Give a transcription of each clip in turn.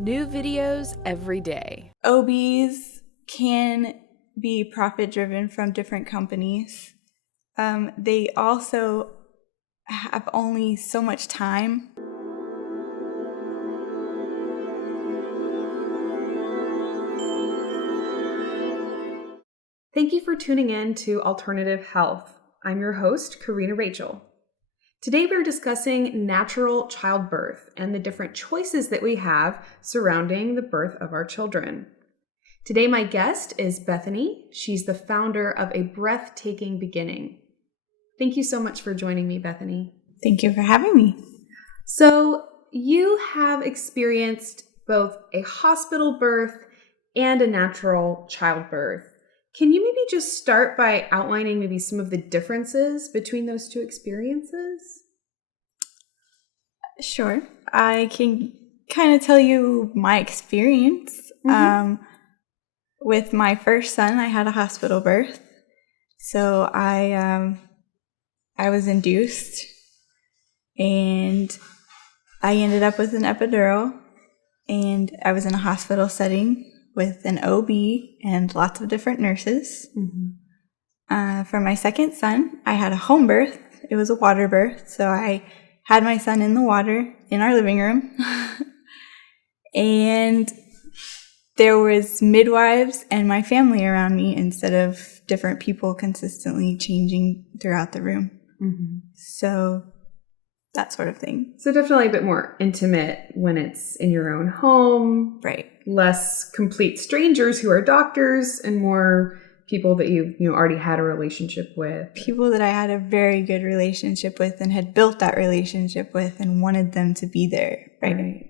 New videos every day. OBs can be profit-driven from different companies. They also have only so much time. Thank you for tuning in to Alternative Health. I'm your host, Karina Rachel. Today we're discussing natural childbirth and the different choices that we have surrounding the birth of our children. Today my guest is Bethany. She's the founder of A Breathtaking Beginning. Thank you so much for joining me, Bethany. Thank you for having me. So you have experienced both a hospital birth and a natural childbirth. Can you maybe just start by outlining maybe some of the differences between those two experiences? Sure. I can kind of tell you my experience. With my first son, I had a hospital birth. So I was induced, and I ended up with an epidural, and I was in a hospital setting with an OB and lots of different nurses. For my second son, I had a home birth. It was a water birth, so I had my son in the water in our living room. And there was midwives and my family around me instead of different people consistently changing throughout the room. So that sort of thing. So definitely a bit more intimate when it's in your own home. Right. Less complete strangers who are doctors and more people that you already had a relationship with. People that I had a very good relationship with and had built that relationship with and wanted them to be there. Right.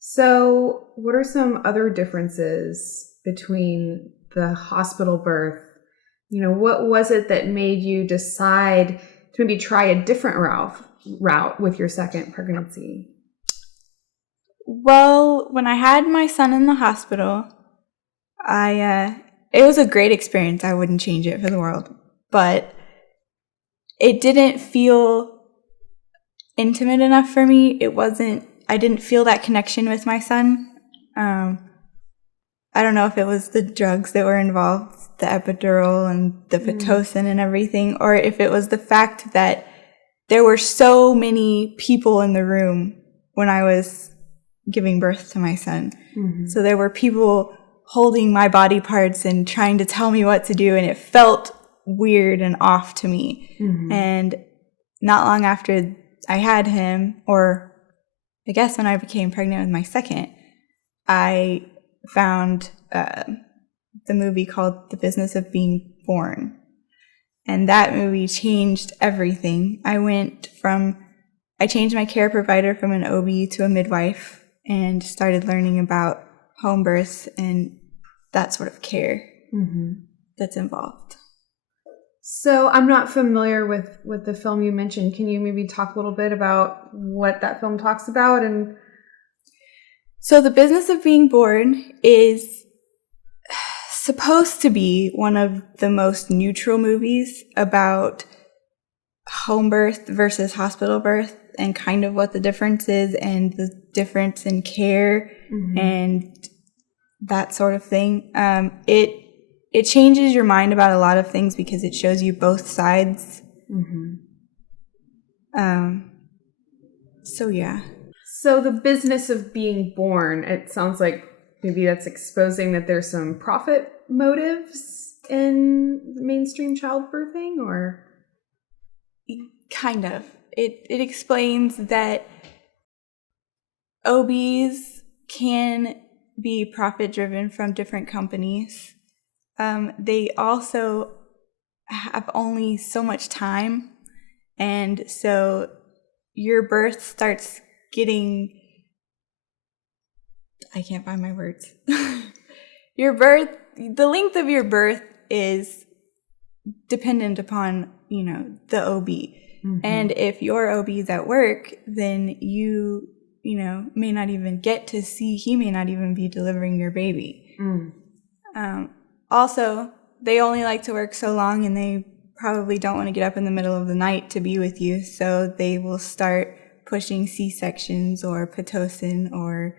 So what are some other differences between the hospital birth? What was it that made you decide to maybe try a different route with your second pregnancy? Well, when I had my son in the hospital, it was a great experience. I wouldn't change it for the world. But it didn't feel intimate enough for me. I didn't feel that connection with my son. I don't know if it was the drugs that were involved, the epidural and the Pitocin and everything, or if it was the fact that there were so many people in the room when I was giving birth to my son. So there were people holding my body parts and trying to tell me what to do, and it felt weird and off to me. And not long after I had him, or I guess when I became pregnant with my second, I found the movie called The Business of Being Born. And that movie changed everything. I changed my care provider from an OB to a midwife and started learning about home births and that sort of care that's involved. So I'm not familiar with the film you mentioned. Can you maybe talk a little bit about what that film talks about? And so The Business of Being Born is supposed to be one of the most neutral movies about home birth versus hospital birth and kind of what the difference is and the difference in care and that sort of thing. It changes your mind about a lot of things because it shows you both sides. So yeah. So The Business of Being Born, it sounds like maybe that's exposing that there's some profit motives in mainstream childbirthing, or? Kind of. It explains that OBs can be profit-driven from different companies. They also have only so much time, and so your birth starts getting... I can't find my words. The length of your birth is dependent upon, the OB. And if your OB is at work, then you may not even get to see, he may not even be delivering your baby. Also, they only like to work so long, and they probably don't want to get up in the middle of the night to be with you, so they will start pushing C-sections or Pitocin or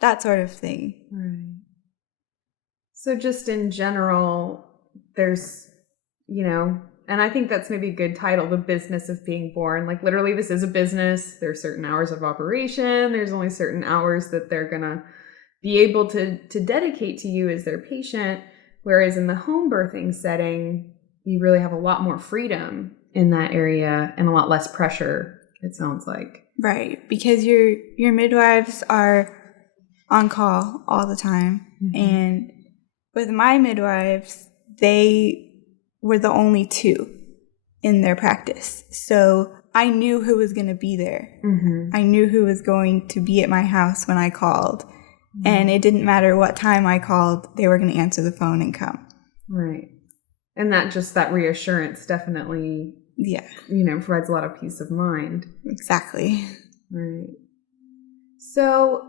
that sort of thing. Right. So just in general, there's, and I think that's maybe a good title, The Business of Being Born. Like literally this is a business. There's certain hours of operation. There's only certain hours that they're going to be able to dedicate to you as their patient. Whereas in the home birthing setting, you really have a lot more freedom in that area and a lot less pressure, it sounds like. Right, because your midwives are on call all the time. Mm-hmm. And with my midwives, they were the only two in their practice. So I knew who was going to be there. Mm-hmm. I knew who was going to be at my house when I called. Mm-hmm. And it didn't matter what time I called, they were going to answer the phone and come. Right. And that reassurance definitely, provides a lot of peace of mind. Exactly. Right. So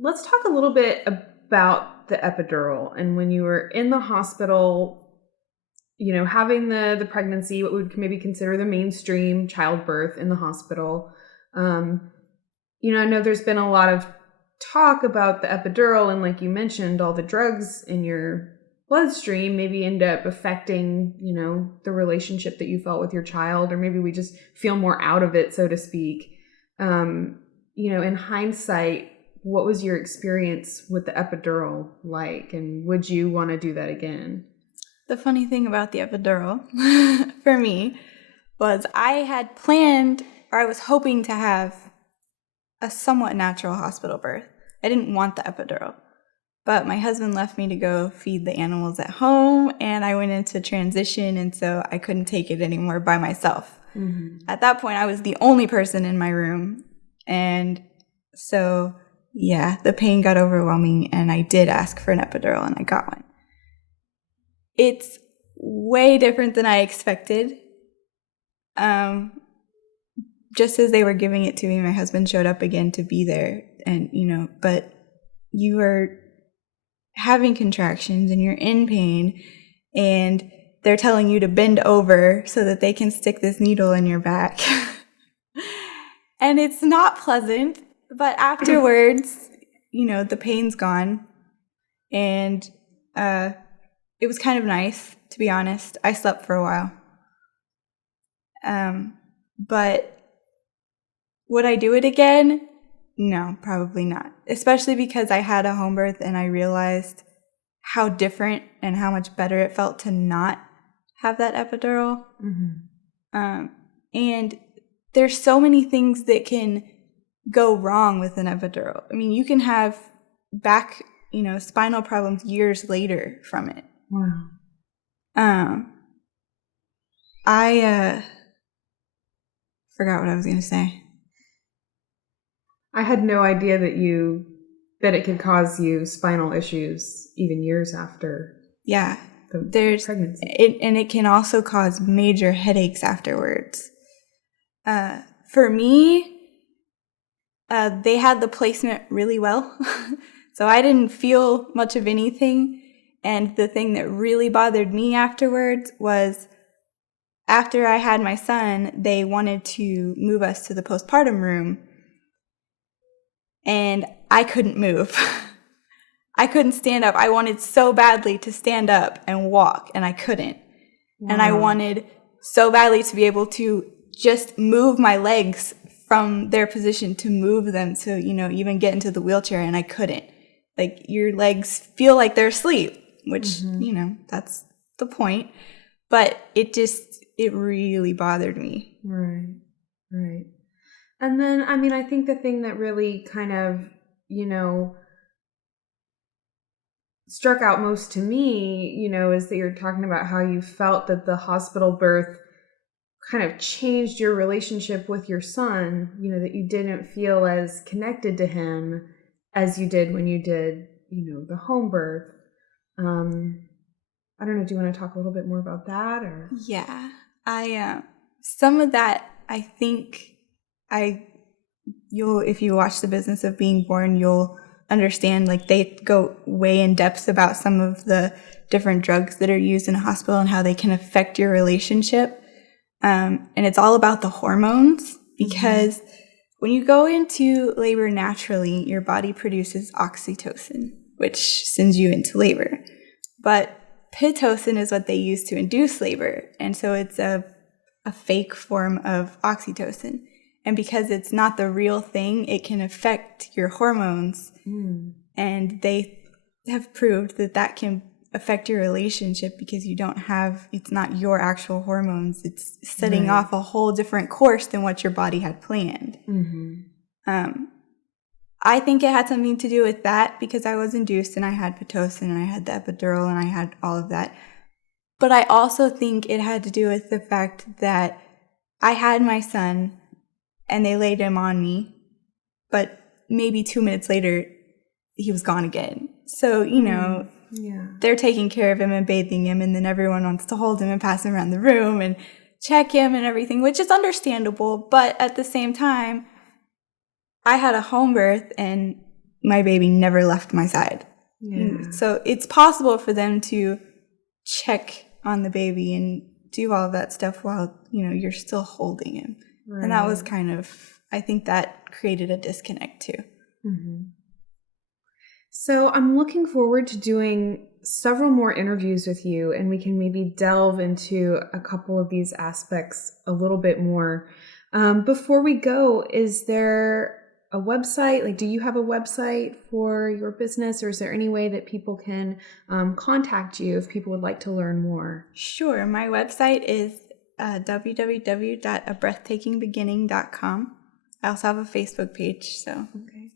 let's talk a little bit about the epidural. And when you were in the hospital, having the pregnancy, what we would maybe consider the mainstream childbirth in the hospital. I know there's been a lot of talk about the epidural, and like you mentioned, all the drugs in your bloodstream maybe end up affecting, the relationship that you felt with your child, or maybe we just feel more out of it, so to speak. In hindsight, what was your experience with the epidural like, and would you want to do that again? The funny thing about the epidural for me was I had planned, or I was hoping to have a somewhat natural hospital birth. I didn't want the epidural, but my husband left me to go feed the animals at home, and I went into transition, and so I couldn't take it anymore by myself. Mm-hmm. At that point, I was the only person in my room, and so, the pain got overwhelming, and I did ask for an epidural, and I got one. It's way different than I expected. Just as they were giving it to me, my husband showed up again to be there. And, but you are having contractions and you're in pain, and they're telling you to bend over so that they can stick this needle in your back. And it's not pleasant, but afterwards, the pain's gone. And, it was kind of nice, to be honest. I slept for a while. But would I do it again? No, probably not. Especially because I had a home birth and I realized how different and how much better it felt to not have that epidural. Mm-hmm. And there's so many things that can go wrong with an epidural. I mean, you can have back, spinal problems years later from it. Wow. I forgot what I was going to say. I had no idea that it could cause you spinal issues even years after. Yeah. There's pregnancy. And it can also cause major headaches afterwards. For me, they had the placement really well. So I didn't feel much of anything. And the thing that really bothered me afterwards was after I had my son, they wanted to move us to the postpartum room. And I couldn't move. I couldn't stand up. I wanted so badly to stand up and walk, and I couldn't. Wow. And I wanted so badly to be able to just move my legs from their position to move them to, even get into the wheelchair, and I couldn't. Like, your legs feel like they're asleep, which, mm-hmm. That's the point. But it really bothered me. Right. And then, I think the thing that really kind of, struck out most to me, is that you're talking about how you felt that the hospital birth kind of changed your relationship with your son, that you didn't feel as connected to him as you did when you did, the home birth. I don't know, do you want to talk a little bit more about that, or? Yeah, some of that, I think if you watch The Business of Being Born, you'll understand, like, they go way in depth about some of the different drugs that are used in a hospital and how they can affect your relationship. And it's all about the hormones, because When you go into labor naturally, your body produces oxytocin, which sends you into labor. But Pitocin is what they use to induce labor, and so it's a fake form of oxytocin. And because it's not the real thing, it can affect your hormones. And they have proved that that can affect your relationship because it's not your actual hormones. It's setting off a whole different course than what your body had planned. I think it had something to do with that because I was induced and I had Pitocin and I had the epidural and I had all of that. But I also think it had to do with the fact that I had my son and they laid him on me, but maybe 2 minutes later, he was gone again. So, they're taking care of him and bathing him, and then everyone wants to hold him and pass him around the room and check him and everything, which is understandable. But at the same time, I had a home birth and my baby never left my side. So it's possible for them to check on the baby and do all of that stuff while, you're still holding him. Right. And that was I think that created a disconnect too. So I'm looking forward to doing several more interviews with you, and we can maybe delve into a couple of these aspects a little bit more. Before we go, is there a website? Like, do you have a website for your business, or is there any way that people can contact you if people would like to learn more? Sure. My website is www.abreathtakingbeginning.com. I also have a Facebook page. Okay.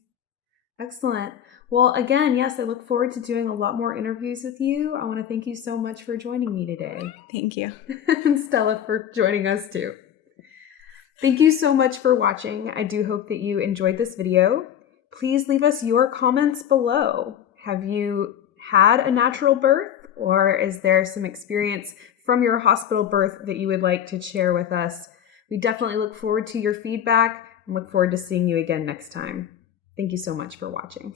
Excellent. Well, again, yes, I look forward to doing a lot more interviews with you. I want to thank you so much for joining me today. Thank you. And Stella for joining us too. Thank you so much for watching. I do hope that you enjoyed this video. Please leave us your comments below. Have you had a natural birth, or is there some experience from your hospital birth that you would like to share with us? We definitely look forward to your feedback and look forward to seeing you again next time. Thank you so much for watching.